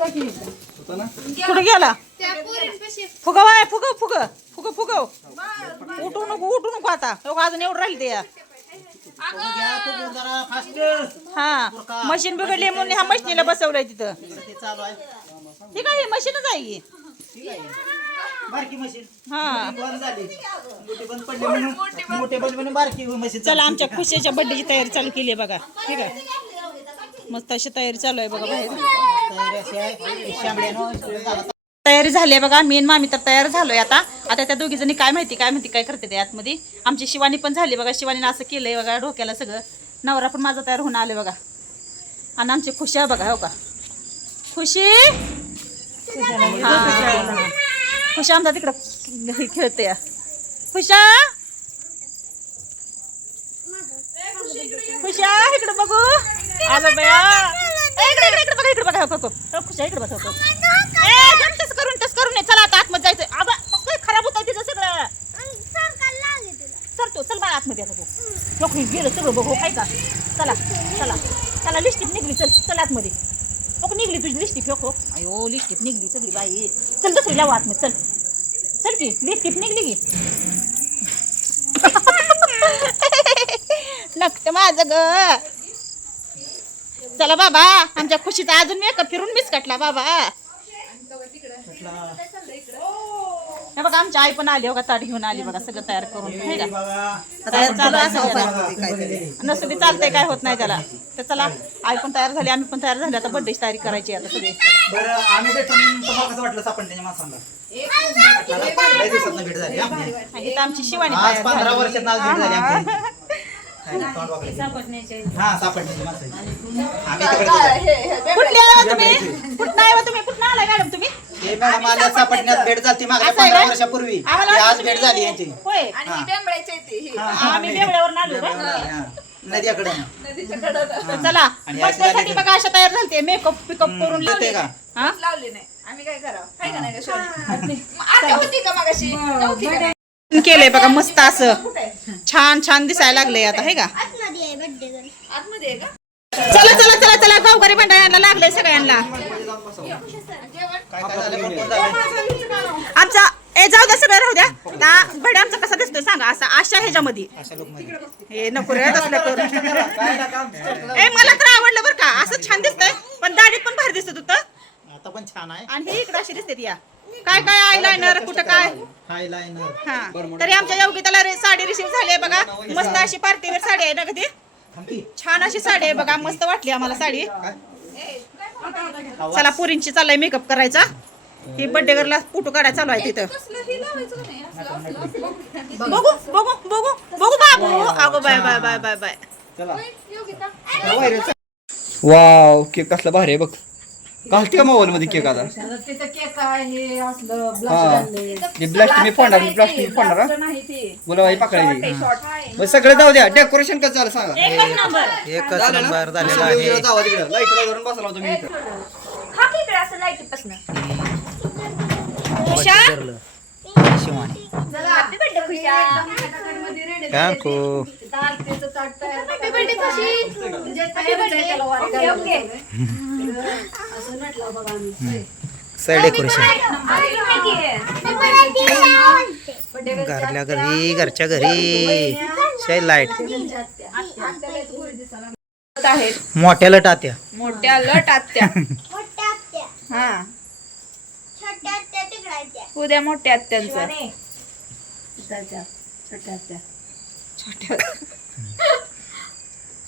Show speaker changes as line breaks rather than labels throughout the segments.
होतं ना?
कुठे गेला? फुगा बाय फुग फुग फुग फुग. उठू नको उठू नको आता. अजून एवढं राहील ते हा. मशीन बिघडली म्हणून ह्या मशीनीला बसवलंय तिथं.
ते चालू आहे.
हे काय मशीनच आहे ही.
ठीक आहे. बारकी मशीन.
हा.
बंद झाली. मोठी बंद पडली म्हणून मोठे बंद. म्हणून बारकी मशीन
चला आमच्या खुशीच्या बड्डेची तयारी चालू केली आहे बघा. ठीक आहे. मस्त अशी तयारी चालू आहे बघा बाहेर.
तयारी अशी
तयारी झाली आहे बघा. मी आणि मामी तर तयार झालोय आता. आता त्या दोघी जणी काय माहिती काय माहिती काय करते ते आतमध्ये. आमची शिवानी पण झाली बघा. शिवानीनं असं केलंय बघा डोक्याला सगळं. नवरा पण माझा तयार होऊन आले बघा. आणि आमची खुशी आहे बघा हो का? खुशी? हा. खुशी आमचा तिकडं खेळते या. खुशा? खुशा इकडे बघू. आलं बया इकडे इकडे इकडे बघा इकडे बघा. हो, हो, हो. खुशा इकडे बघा हो, हो. ए, करून तसं करून. चला आता आतमध्ये जायचं आबा कसं खराब होतं तिचं सगळं? सर तू चल बाळा आतमध्ये आता तू. लोक गेलं सगळं बघू काय का? चला चला. चला निघली चल. चल आतमध्ये. लोक निघली तुझी लिस्टिप हो अयो लिस्टिप निघली सगळी बाई. चल दुसरी लावा आतमध्ये चल. चल की लिस्टिप निघली की. नक्त माझं ग. चला बाबा आमच्या खुशीचा अजून मेकअप फिरून मिस कटला बाबा. हे बघा आमची आई पण आली बघा ताट घेऊन आली बघा सगळं तयार करून. हे का? चालू असं चालतंय काय होत नाही त्याला. तर चला आई पण तयार झाली आम्ही पण तयार झाली आता बर्थडेची तयारी करायची आता सगळी.
बरं आम्ही भेटून तुम्हाला कसं वाटलं सापडण्याच्या माणसांना? लय दिवसातनं भेट झाली हा. आपली.
आणि इथं आमची शिवानी
आज
तयार
पंधरा
झाली.
वर्षात आज भेट झाली आमची काय नाही, तोंड वाकडं. हा सापडण्याची माणसं आम्ही तिकडे
कुठली आहे हो तुम्ही? कुठं आहे हो तुम्ही? कुठं आलाय मॅडम तुम्ही?
हे मॅडम आल्या सापडण्यात भेट झाली
असं आहे
पंधरा? वर्षापूर्वी. ती आज भेट
तुम्ही-
झाली यांची.
होय.
आणि ही. बेंबळाची आहे ती. ही.
हा,
आम्ही बेवड्यावर आलो का
हा. नदीकडे
नदीच्या कडेला.
चला
आणि अशी
बर्थडेसाठी
झाली
बघा अशा तयार झालते. मेकअप पिकअप करून लावले.
का?
हा?
लावली नाही. आम्ही काय करावं? हाय का नाही का शिवानी? मग आता होती का मगाशी? नव्हती का?
केलंय बघा मस्त असं? छान छान दिसायला लागलंय आता हे का?
आतमध्ये आहे का?
चला चला चला चला गावकरी मंडळांना लागलंय सगळ्यांना.
काय काय झालं कोण झालं
आमचा ए जाऊ द्या सगळं राहू द्या. आता भडे आमचा कसा दिसतोय सांगा असा आशा ह्याच्यामध्ये. हे नको रे तसलं करून ए मला तर आवडलं बरं का असं छान दिसतंय पण दाढीत पण भारी दिसत होतं
आता पण छान आहे.
आणि हे इकडं अशी दिसते या. काय काय आयलायनर कुठं काय?
हायलाइनर
हा. तरी आमच्या योगिताला रे साडी रिसीव झाली आहे बघा. मस्त अशी पार्टीवेअर साडी आहे ना कधी
थांबती
छान अशी साडी आहे बघा मस्त वाटली आम्हाला साडी. चला पुरींची चाललाय मेकअप करायचा. ही बर्थडे गर्लला फोटो काढायला चालू आहे तिथं. बघू बघू बघू बघू बाबू. अगो bye bye bye bye bye.
चला.
योगिता.
वाव केक कसला भारी आहे बघ. घालते मोबाईल मध्ये केक आता.
तिथं केक हे असलं
हा. हे मी फोडणार मी ब्लास्ट मी फोडणार?
नाही ते.
गुलाबाई पकडायची मग सगळं जाऊ द्या. डेकोरेशन कसं झालं सांगा.
एकच नंबर
एकच नंबर झालेला आहे. जावा तिकडे. लाइट धरून बसला होतो मी इथं.
हा की इकडे असं लाइट पासन.
शिवानी.
हॅपी बर्थडे खुशा
काकू
दालतेचं ताट तयार
हॅपी बर्थडे खुशी
तयारच आहे त्याला वाट
ओके ओके
असं नटलं बघा आम्ही
सर डेकोरेशन. घरल्या घरी घरच्या घरी. शै लाइट
आहेत
मोठ्या लटात्या
मोठ्या लट आत्या. हा. उद्या मोठ्या आत्यांचं.
छोट्या त्या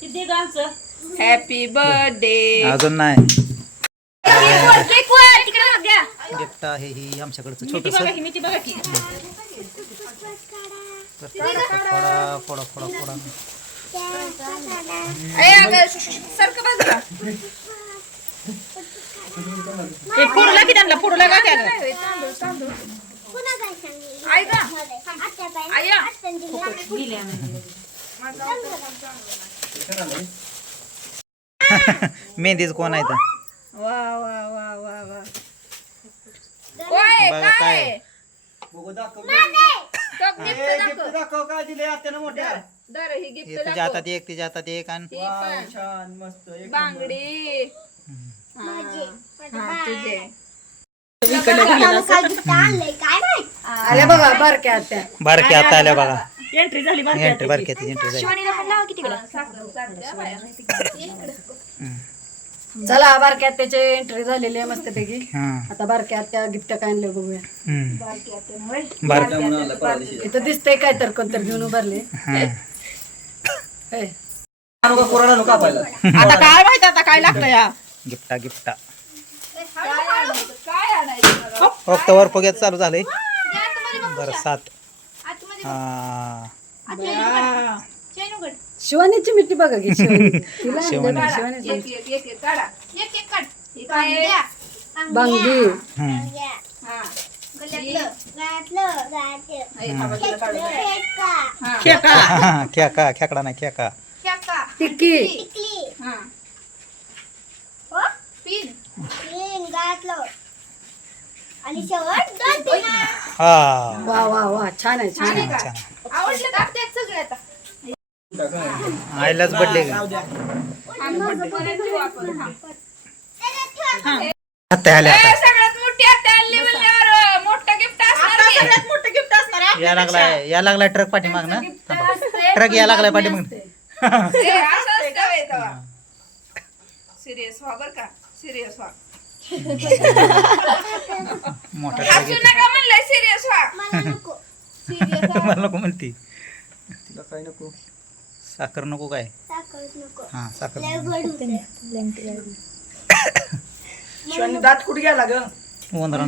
किती गावचं
हॅपी बर्थडे
अजून नाही. आहे ही आमच्याकडचं छोटस. फोडा फोडा फोडा. फोडा
फोडला की? त्यांना फोडला का
मेहंदीच कोण आहे तर
वा वा वा वा वा. ओय
बघा
काय?
काय.
तो गिफ्ट दाखव.
काय दिले आत्यानं मोठ्या?
दर ही
हे
गिफ्ट
तुझ्या
दाखव.
एक तिच्या हातात एक आणि
ही पण.
छान मस्त
बांगडी. हा. हा, तुझे.
आल्या बघा बारक्या आत्या.
बारकी आता आल्या बघा.
एंट्री झाली बारकी
एंट्री बारकी एंट्री झाली.
चला बारक्या आत्याची एंट्री झालेली आहे मस्तपैकी.
हा.
आता बारक्या आत्या गिफ्ट काय आणले बघूया. इथं दिसतंय काय तर कोणतरी घेऊन उभारले.
हा.
आता काय माहिती आता काय लागतं या
गिफ्टा गिफ्टा. फक्त वर फुग्यात चालू झालंय. बरं सात. हा.
शिवानीची मिठी बघा की शिवानी. तिला शिवानीची.
हे?
बांगडी.
हा. हे. हा.
खेका खेकडा. नाही खेका.
टिक्की.
हा. पिन.
आणि शेवट दोन तीन
हा.
वा वा वा. छान आहे छान आहे.
छान
आवडलं का? त्यात सगळं आता.
आईलाच बड्डे का? आता आल्या
ए,
आता
सगळ्यात मोठी आता आणली म्हणल्यावर मोठं गिफ्ट असणार की.
सगळ्यात मोठं गिफ्ट असणार आहे
या लागलाय या लागलाय ट्रक पाठीमाग ना ट्रक या लागलाय पाठीमाग.
सिरियस व्हा बर का. सिरियस व्हा.
मोठा ट्रक
हसू नका म्हणलंय सिरियस व्हा.
मला नको
सिरियस
मला नको म्हणती. तिला काय नको. साखर नको काय? हा साखर
दात कुठे गेला ग?
वंदरा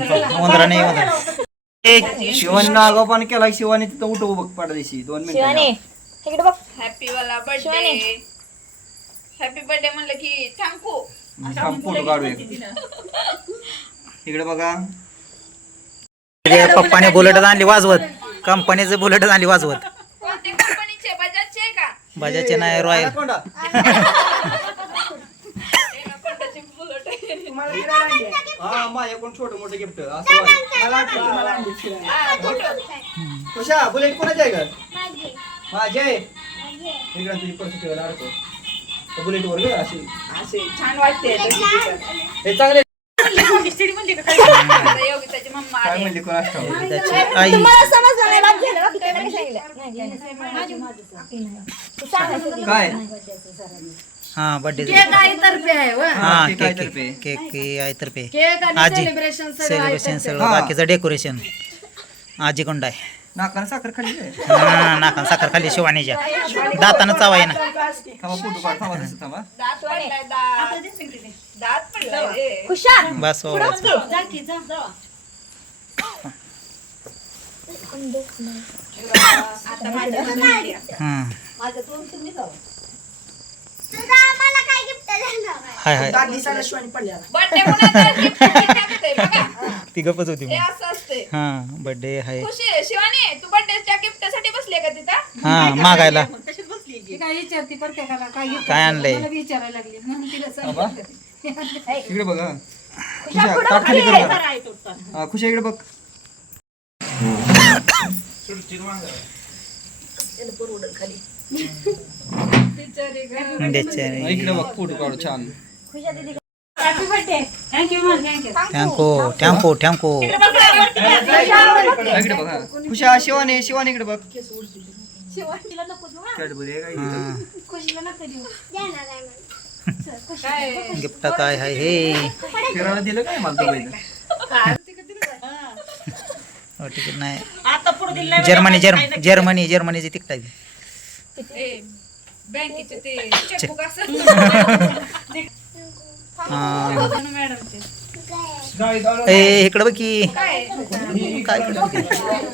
शिवानी केला शिवानी तिथं उठव बघ पाडदेशी. दोन मिनिटं
हॅपी वाला बर्थडे हॅपी बर्थडे म्हणलं की थँकू
फोटो काढूया. इकडे बघा.
पप्पाने बुलेट आणली वाजवत. कंपनीचं बुलेट आणली वाजवत.
बजाजचे
नाही रॉयल.
हा छोटं मोठं गिफ्ट असं.
हा,
बुलेट कोणाची आहे का
माझी.
इकडे तुझी बुलेट वर ग अशी.
असे छान वाटते.
हे चांगले काय म्हणली कोणास ठाऊक.
त्याची आई.
काय?
हा बर्थडे
केक आईतर्फे आहे व
हा
केक
केक
आईतर्फे.
केक केक आईतर्फे.
केक आणि
आजी
सेलिब्रेशन सगळं
सेलिब्रेशन
आईतर्फे.
सगळं
हा.
बाकीचं डेकोरेशन आजीकडं आहे
नाकानं साखर खाल्ली आहे.
हा, नाकान साखर खाली शिवानीच्या. दातानं चावाय ना
थांबा फोटो काढ तसं.
बस बाबा.
आता माझ्या
आहे?
हाय हाय
बर्थडे बघा.
ती गपच होती
हे
मग
असं असते
हा बर्थडे हाय
खुशी आहे. शिवानी तू बर्थडेच्या गिफ्टसाठी बसले का तिथं
हा मागायला
तशीच बसली
ती काय विचारते प्रत्येकाला काय gift
काय आणलंय
मला विचारायला लागली म्हणून तिला सांगितलं
इकडे बघा खुशा बघा. हा, खुशा इकडे बघ
थँकू
इकडे बघा खुशा शिवानी शिवानी इकडे बघ.
गिफ्ट काय आहे हे?
फिरायला दिलं काय मला
हो, तिकीट नाही.
आता पुढे दिलं नाही
जर्मनी जर्म जर्मनी जर्मनीची तिकीट आहे
ए, बँकेचे ते चेकबुक असं
हा.
मॅडमचे?
ए इकडं बघ की.
काय?
काय?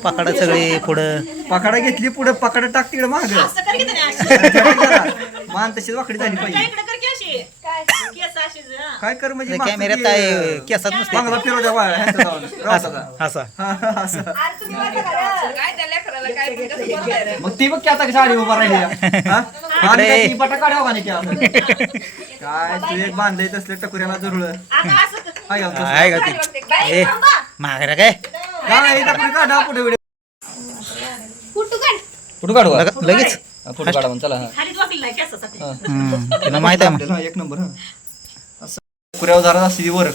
पकडा सगळे पुढं.
पकडा घेतली पुढे पकडा टाक तिकडे माग.
असं कर की त्याने अशी.
मान तशीच वाकडी झाली पाहिजे.
इकडे कर की अशी. केस अशीच, हा.
काय कर म्हणजे
त्या कॅमेऱ्यात काय केसात नुसते
चांगला फिरव द्या वाया, ह्यांचा जाऊन. रावसाचा.
असा
हा, हा, असं.
काय त्या लेकराला काय पण कसं बोलताय रे?
मग ती बघ की आता कशी आडी उभा राहिली हा? आणि काय ती बटा काढावं का नाही की? काय तू एक बांधलंय तसलं टकुऱ्याला जरूळ
आता असं
का तसं?
आहे का ते.
बाई,
ए मागरा काय
काय टकुरी काढा पुढे पुढे
फुटू काढ.
लग- लगेच
फोटो काढा चला
खालीच वाकलेला आहे केसासाठी
हम्म, तिला माहीत आहे मग
एक नंबर हा पुऱ्यावर जरा असते ती वर.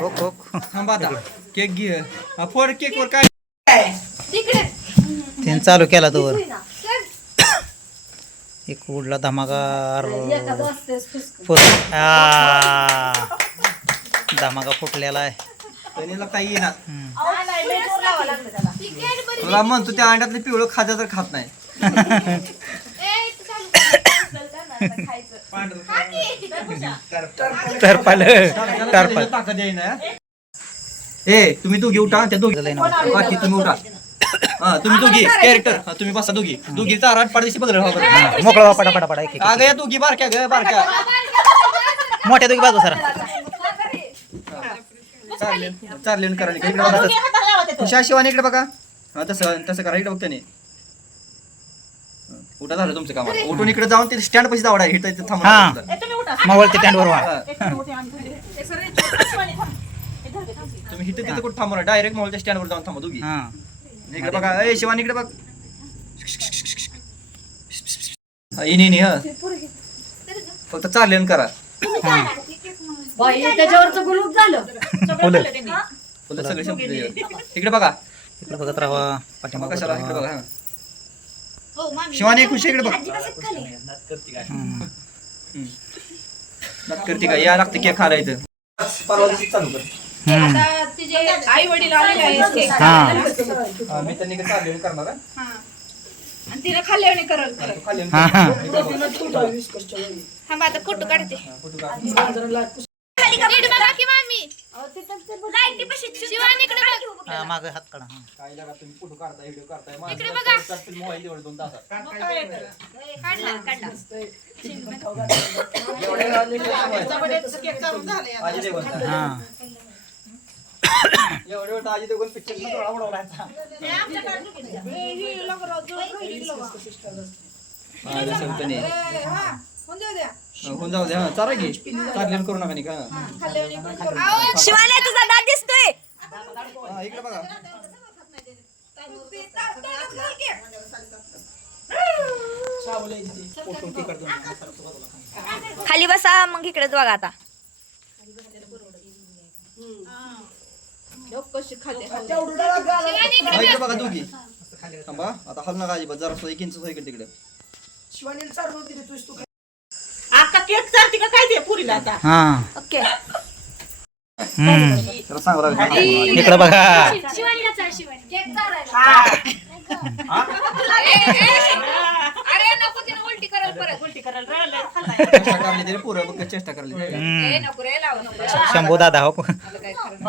हो हो
थांबा आता. केक घे. हा, फोड केक वर काय?
तिकडे.
त्याने चालू केला तो वर. एक उडला धमाका. फुट आ. धमाका फुटलेला आहे.
त्याने काही येणार. तुला म्हणतो त्या अंड्यातलं पिवळं खाद्या तर खात नाही. ताकद येईना ए तुम्ही दोघी उठा त्या दोघी. बाकी तुम्ही उठा. हा तुम्ही दोघी कॅरेक्टर हा तुम्ही बसा दोघी. दोघी चार पाडदेशी बघलं हो बरं.
हा, मोकळं पटा पटा पटा एक एक.
अगं या दोघी बारक्या ग बारक्या.
मोठ्या दोघी बाजू सर.
चालले. चालले. करा इकडे बघा तसं. शिवानी इकडे बघा. हा तसं तसं करा. इकडे बघते नाही उठा झालं तुमचं काम आता. उठून इकडे जाऊन ते स्टँड पैसे आवडा इथं इथं थांबा
हा.
तुम्ही
मावळते स्टँडवर व्हा
इथं तिथं कुठं थांबा डायरेक्ट मॉलच्या स्टँडवर जाऊन थांबा दोघी.
हा.
इकडे बघा. ए शिवानी इकडे बघ. हा, इनी इनी हा. फक्त चालले करा.
बाई, त्याच्यावरचं गुलूप झालं.
फुलं
फुलं सगळे इकडे बघा.
इकडे बघत राहा. पाठीमागं
कशाला? इकडे. बघा हा. शिवानी खुशी इकडे बघ. करते का? या लागते केक खायला इथं. परवा दिवशी चालू कर.
हम्म.
आता तिचे आई वडील आलेले आहेत
मी त्यांनी चालले करणार.
आणि तिने खाल्ल्याने करल करल थांबा आता काढते.
फोटो काढ.
नीट बघा की मामी. शिवानीकडे बघ.
हा, मागं हात काढा हा.
काय लागा तुम्ही फोटो काढताय व्हिडिओ काढताय? माझं
इकडे बघा.
चालतील मोबाईल एवढे दोन तासात.
काढला काढला
एवढे राहिले
हा.
एवढे वेळ अजय देवगण पिक्चर थोडा उडवलायचा
होऊन जाऊ द्या.
चारा घे. करू नका नाही का
शिवानी तुझा दात दिसतोय.
हा, इकडे बघा.
खाली बसा मग इकडेच बघा आता.
हा, इकडे बघा दोघी. थांबा आता हल नका अजिबात. जरा एक इंच इकडे तिकडे.
आता चालते का? काय ते पुरीला आता?
हा.
ओके.
हम्म. इकडे बघा.
अरे नको तिने उलटी करल परत.
उलटी करायला रडलंय, खाल्लाय.
चेष्टा करली तरी पुरं बघ चेष्टा करली
ए,
हम्म.
नको रे लावू नको.
शंभू दादा हो.
ए, नको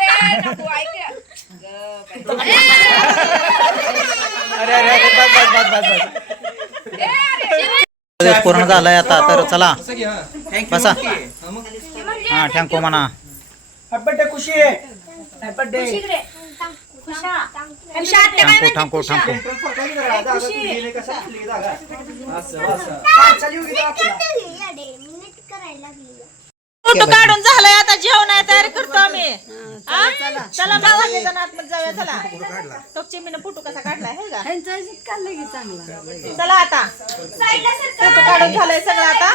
रे नको ऐक ग, काय.
अरे अरे अरे, बस बस बस बस बस. दिवस पूर्ण झालाय आता तर चला.
हा.
बसा.
हा,
थँक्यू म्हणा.
मिनिट करायला लागली.
फोटो काढून झालाय आता जेवण आहे तयारी करतो आम्ही. हा? चला आतमध्ये जाऊया चला तो चिमीनं फोटो कसा काढलाय हे का?
ह्यांचं ह्याच्यात काढलं की चांगला.
चला आता. फोटो काढून झालाय सगळं आता.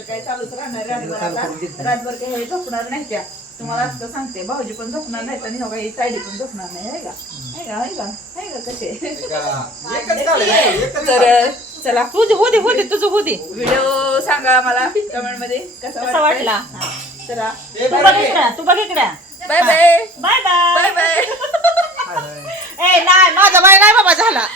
काय चालूच राहणार रातभर आता. रातभर काही हे झोपणार नाही त्या. तुम्हाला असं सांगते भाऊजी पण झोपणार नाही आणि काही ताईडी पण झोपणार नाही आहे का? आहे का आहे का? आहे का कसे? तर चला.
हो दे हो दे हो दे तुझं हो दे.
व्हिडिओ सांगा मला कमेंटमध्ये कसा
कसा वाटला?
चला.
तू बघ. इकडं तू बघ इकडं.
Bye bye.
Bye bye.
Bye bye.
ए नाही माझा बाय नाही बाबा झाला.